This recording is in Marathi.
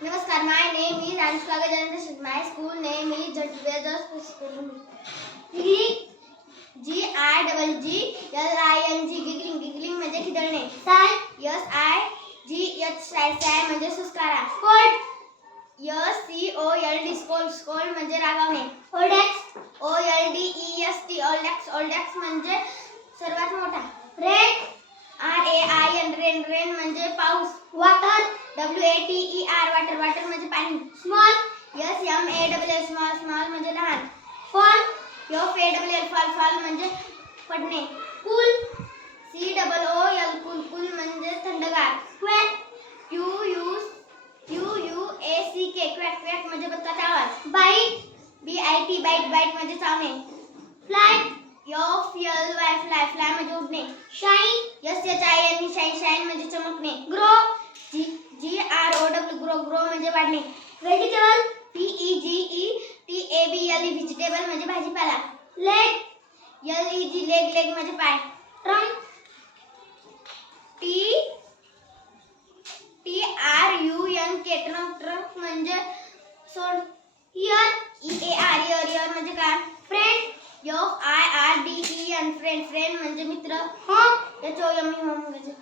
Namaskar, my name is Anushka Gajanand. My school name is Jadvedas G-I-G-G-L-I-N-G. Giggling म्हणजे खिदळणे. S-I-G-H म्हणजे सुस्कारा. S-C-O-L-D स्कोल्ड म्हणजे रागावणे. O-L-D-E-S-T ओल्डेक्स म्हणजे सर्वात मोठा. R-A-I-N रेन म्हणजे पाऊस. W-A-T-E-R वाटर म्हणजे पाणी. S-M-A-L-L स्मॉल म्हणजे लहान. F-A-L-L फाल म्हणजे पडणे. C-O-O-L कूल म्हणजे थंडगार. Q-U-A-C-K क्वॅक म्हणजे बदकाचा आवाज. B-I-T बाईट म्हणजे चावणे. F-L-Y फ्लाय म्हणजे उडणे. S-H-I-N शाईन म्हणजे चमकणे. G-R-O-W ग्रो म्हणजे वाढणे. P-E-G-E-T-A-B-L-E व्हेजिटेबल म्हणजे भाजीपाला. L-E-G लेग म्हणजे पाय. T-R-U-N-K ट्रंक म्हणजे सोंड. E-A-R म्हणजे कान. F-I-R-D-E-N फ्रेंड म्हणजे मित्र. H-O-M म्हणजे